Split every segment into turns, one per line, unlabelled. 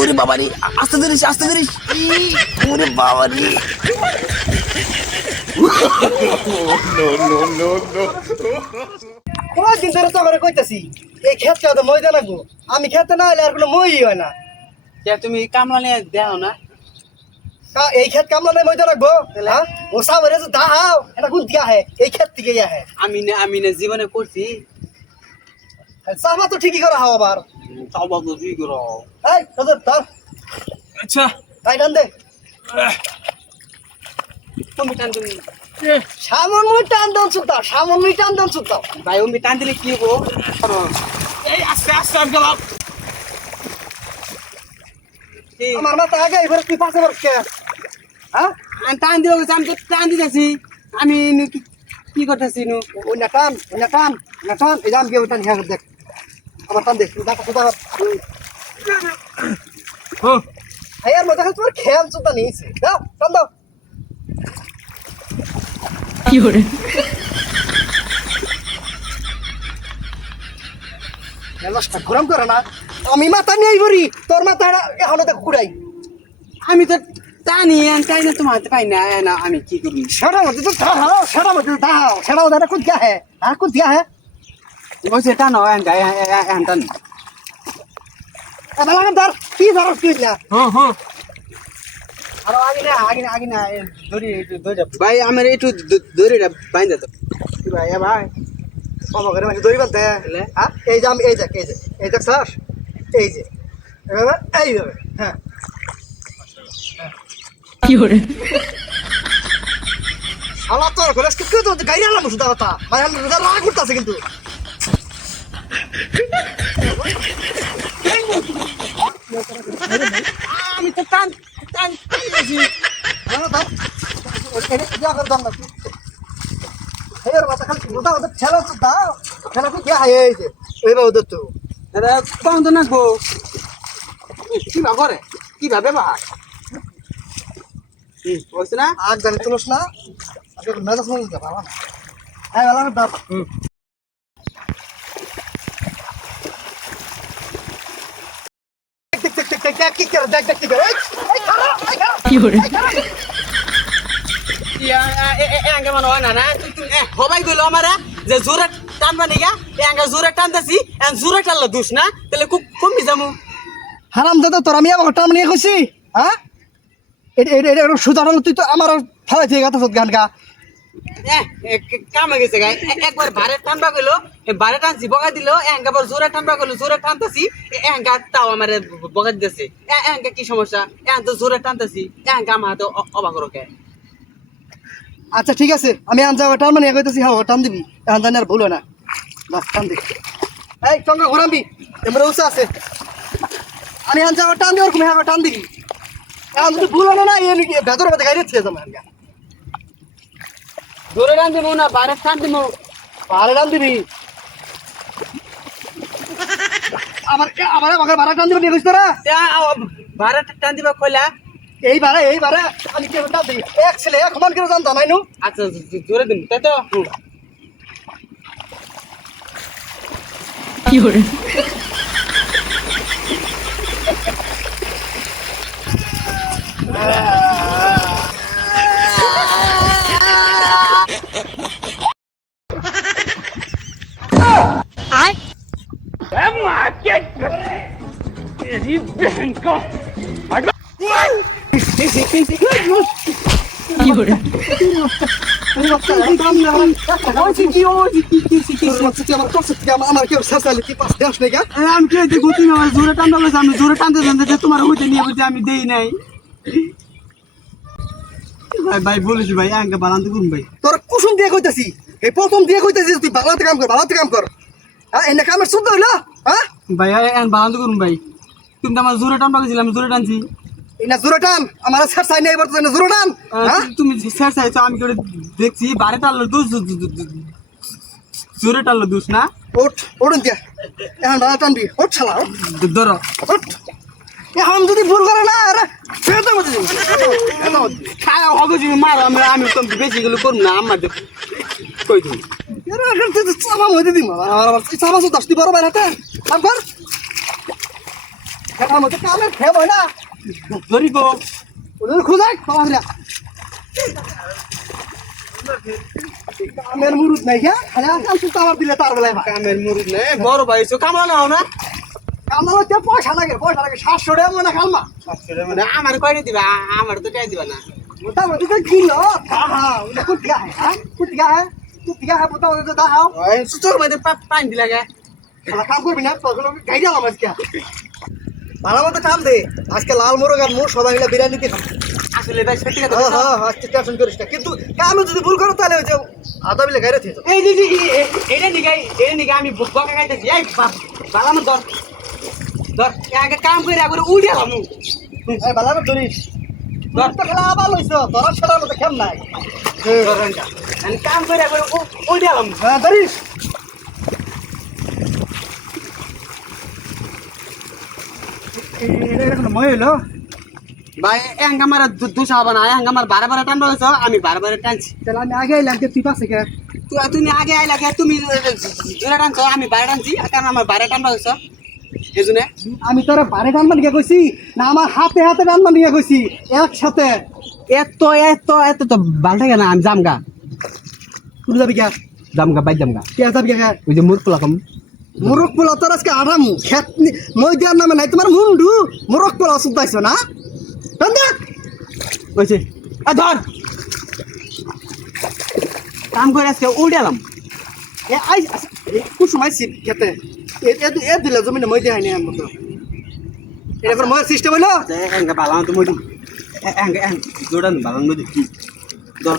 ওরে বাবা রে আস্তে ধরিস আস্তে ধরিস। ওরে বাবা রে
কয়দিন ধরে তো করে কইতাছি এই ক্ষেতটা তো ময়দা লাগবো। আমি খেতে না হলে আর কোনো মই হয় না।
কে তুমি কামলা নিয়ে দেও না?
তা এই ক্ষেত কামলা নাই ময়দা লাগবো? হ্যাঁ? ও সাবরে যে দাহাও এটা কোন দিয়া হে? এই ক্ষেত থেকে ইয়া হে
আমি না আমি না জীবনে করছি।
সাবা তো ঠিকই করা হাও আবার।
সব তো তুই করো
এই তোদের ধর।
আচ্ছা।
তাই ডান দে।
তুমি টান তুমি।
সামন মুই টান দান সুতা সামন মুই টান দান সুতা।
ভাই আমি টান দিলে কি হব?
এই আস্তে আস্তে আমি গেলাম
কি?
আমার মাথা আগে এবারে তুই পাশে বসে হ্যাঁ?
আমি টান দিলে আমি তো টান দিতেছি। আমি নু কি- কি করতেছি নু?
ওই না টান ওই না টান না টান। এই দাম গিয়ে টান হ্যাঁ দেখ। আমার টান দেখ দেখা সুতা হ্যাঁ আর মজা তোর খেয়াল সুতা নিয়েছে। দাও টান দাও। মেলাসটা গরম করে না। আমি মাথা নিয়ে বরি তোর মাথা এখনও দেখ কুড়াই।
আমি তো টানি আমি টাই না তোমার হাতে পাই না আমি কি করি?
সেটা মধ্যে তো দাও সেটা মধ্যে দাও সেটা মধ্যে কোন দিয়া হ্যাঁ কোন দিয়া হে
বলছে টানো এন গাই এন টান
এবার ধর কি ধর কি না
হ্যাঁ হ্যাঁ
আর আগে না আগে না আগে না এ ধরি ধরে যাব
ভাই আমার একটু দড়িটা বাইন্দা তো
কি ভাই এ ভাই ঘরে মানে দড়ি বাঁধতে
এলে?
হ্যাঁ এই যে আমি এই দেখ এই যে এই দেখ স্যার এই যে এভাবে এইভাবে হ্যাঁ শালা তোর ঘরে আজকে কেউ তো গাড়ি আনলাম শুধু কথা মানে আমি রোজা রাগ করতেছে কিন্তু
আমি তো টান টান
না, দাও। এটা কি আকার দাম না হের মাথা খালি রোজা ওদের ছেলে তো দাও ছেলে কি গিয়া হাই এই যে এইভাবে ওদের তো
দাদা কম তো নাকবো কিবা করে কীভাবে বা হুম বলছে না
আগ জানি তুলস না আগে মেজাজ মনে দিতে পারবা না হ্যাঁ বেলা দাও দেখ দেখ দেখ কি করে দেখ দেখ কি করে
না না হবাই গেল আমারা যে জোরে টানবা নিগা এঙ্গা জোরে টানতেছি জোরে টানলো দুষ না তাহলে খুব কমি যামু
হারাম দাদা তোর আমি আমার টান নিয়ে কইছি হ্যাঁ এটা এটা এটা তুই তো আমার ফেলাই দিয়ে গেছে গান গা
কামে গেছে গাই একবার ভারে টানবা গেল ভারে টানছি বগা দিল এঙ্গা আবার জোরে টানবা গেল জোরে টানতেছি এঙ্গা তাও আমার বগা দিতেছে। এঙ্গা কি সমস্যা? এন তো জোরে টানতেছি এঙ্গা আমার হাতে অবাক রকে
আচ্ছা ঠিক আছে আমি আনজা টান মানে কইতেছি হ্যাঁ টান দিবি। এখন জানি আর ভুলো না। বাস টান দিবি এই চঙ্গা ঘোরাবি এমরা উৎসাহ আছে। আমি আনজা টান দিবি ওরকম হ্যাঁ টান দিবি। এখন যদি ভুলো না না এর ভেতরে ভেতরে গাড়ি ছেড়ে যাব আমি
জোরে টান দিব না ভারে টান দিব।
পাহাড়ে টান দিবি। আমার আমার আমাকে ভাড়া টান দিবি নিয়ে কইস তোরা?
ভারে টান দিবা কইলা?
এই বারে এই বারে আমি কেউ টান দিবি এক ছেলে এক সমান করে জানতাম নাই নু
আচ্ছা জোরে দিন তাই তো?
কেউ কি পাস দেশ
আমি দেই নাই ভাই ভাই বলেছি ভাই আঙ্কে বানাতে করুন ভাই
তোর কুসুম দিয়ে কইতাছি এই প্রথম দিয়ে কইতাছি তুই ভালোতে কাম কর ভালোতে কাম কর হ্যাঁ এনে কামের শুদ্ধ হইল হ্যাঁ?
ভাই এন বানাতে করুন ভাই। তুমি তো আমার জোরে গেছিলে জোরে টানছি।
এনে জোরে টান। আমার শেষ চাই নেই বলতে জোরে টান। হ্যাঁ?
তুমি শেষ চাইছো আমি করে দেখছি বারে টানলো দুষ জোরে টানলো দুষ না?
ওঠ ওঠুন দিয়া এখন ভালো টানবি। ওঠ ওঠ।
ধরো।
ওঠ। এখন যদি ভুল করে না আরে ফেরত মধ্যে
খাওয়া হবে যদি মারো আমি আমি তো বেশি গুলো করব না আমার কই দিই
এরা এখন তো চাপা মধ্যে দিম আবার আবার চাপা তো দশটি বড় বাইরে কাম কর খেটার মধ্যে কামের খেয়ে হয় না?
ধরিব
ওদের খোঁজাই খাওয়া দিলা কামের মুরুদ নাই হ্যাঁ? কাম তো চাপা দিলে তার বেলায়
কামের মুরুদ নে বড় ভাই সো কামলা নাও না?
কামলা হচ্ছে পয়সা লাগে পয়সা লাগে। সাতশো টাকা মনে কালমা
মানে আমার কয়টা দিবা? আমার তো টাই দিবা না।
মোটামুটি তো কিলো। কাহা কুটিয়া হ্যাঁ কুটিয়া হ্যাঁ কুটিয়া হ্যাঁ মোটামুটি তো দাও।
ওই মধ্যে পানি দিলা
খেলা কাম করবি না? তখন গাই দিলাম আজকে। ভালো মতো কাম দে। আজকে লাল মোরগ আর মোর সবাই মিলে বিরিয়ানি দিয়ে।
আসলে ভাই সত্যি কথা
হ্যাঁ? হ্যাঁ আজকে টেনশন করিস না। কিন্তু কামে যদি ভুল করো তাহলে ওই যে আদা বিলে গাইরে থেকে
এই দিদি এটা নিগাই এটা নিগাই আমি বকা খাইতেছি। এই বালা আমার ধর। ধর আগে কাম করে আগে উড়ে
এই বালা না ধরিস।
ধর।
তো খেলা আবার লইছ। তোরা সেটার মতো খেম নাই।
আমি কাম করে আগে উড়ে
হ্যাঁ ধরিস। মই হইল
ভাই এঙ্গ আমার দুশো হবে না এঙ্গ আমার বারে বারে টানবা হয়েছ আমি বারে বারে টানছি।
তাহলে আমি আগে এলাম তুই পাশে কে?
তুমি আগে আইলা কে? তুমি জোরে টানছ আমি বারে টানছি কারণ আমার বারে টানবা হয়েছ? এজনে
আমি তোরা বারে টানবা নিয়ে কইছি না আমার হাতে হাতে টানবা নিয়ে কইছি একসাথে।
এত এত এত তো ভালো থাকে না আমি জামগা
তুই যাবি কে?
জামগা বাই জামগা
কে যাবি কে?
ওই যে মূর্খ লাকম
মুরগ পোলা তোর আজকে আরামু। খেত মই দিয়ার নামে নাই, তোমার মুন্ডু। মুরগ পোলা সুতাইছো না? দেখ
আ ধর। কাম করে আজকে উড়ালাম
এ আই কুসুম আইছি খেতে? এ দিলে জমিনে মই দেখাই নাই মতো এটা করে ময়ের সিস্টেম হইল।
বালাম তো এঙ্গা এঙ্গ জোড়ান বালাম মদি ধর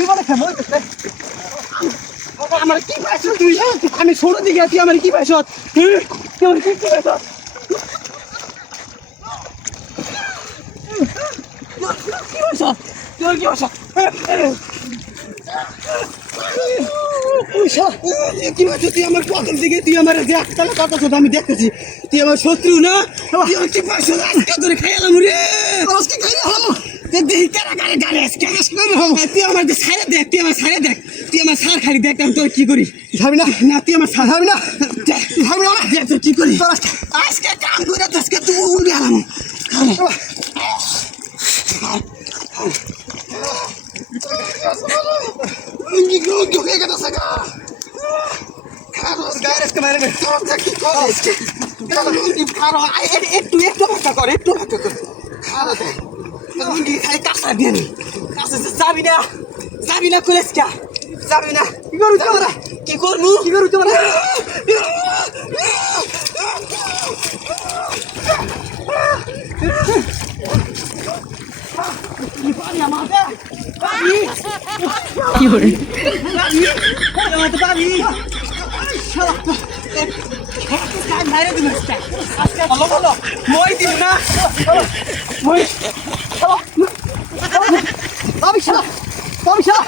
মই দেখতে
আমার কি পাইছ তুই? আমি ছোট দিকে তুই আমার কি পাইছ? তুই আমার কি আমি দেখতেছি। তুই আমার শত্রু না? তুই আমার কি পাইছ? আজকে ধরে খাইলাম রে। আজকে খাইলাম তুই দেখি কারা কারা গাড়ি আজকে তুই আমার সাইডে দেখ তুই আমার সাইডে দেখ তুই আমার সার খালি দেখ আমি তোর কি করি?
যাবি না।
না তুই আমার সার
যাবি না।
খাবি না। দেখ তোর কি করি? আজকে কাম করে আজকে তুই উড়ে গেলাম একটু একটু ভাষা কর একটু ভাষা কর। খালি কাঁচা দিয়ে নি কাঁচা যাবি না যাবি না কলেজ কা যাবি না
কি করু তোমরা
কি করব
কি করু তোমরা
মই দিল না
Abi şuna! Abi şuna!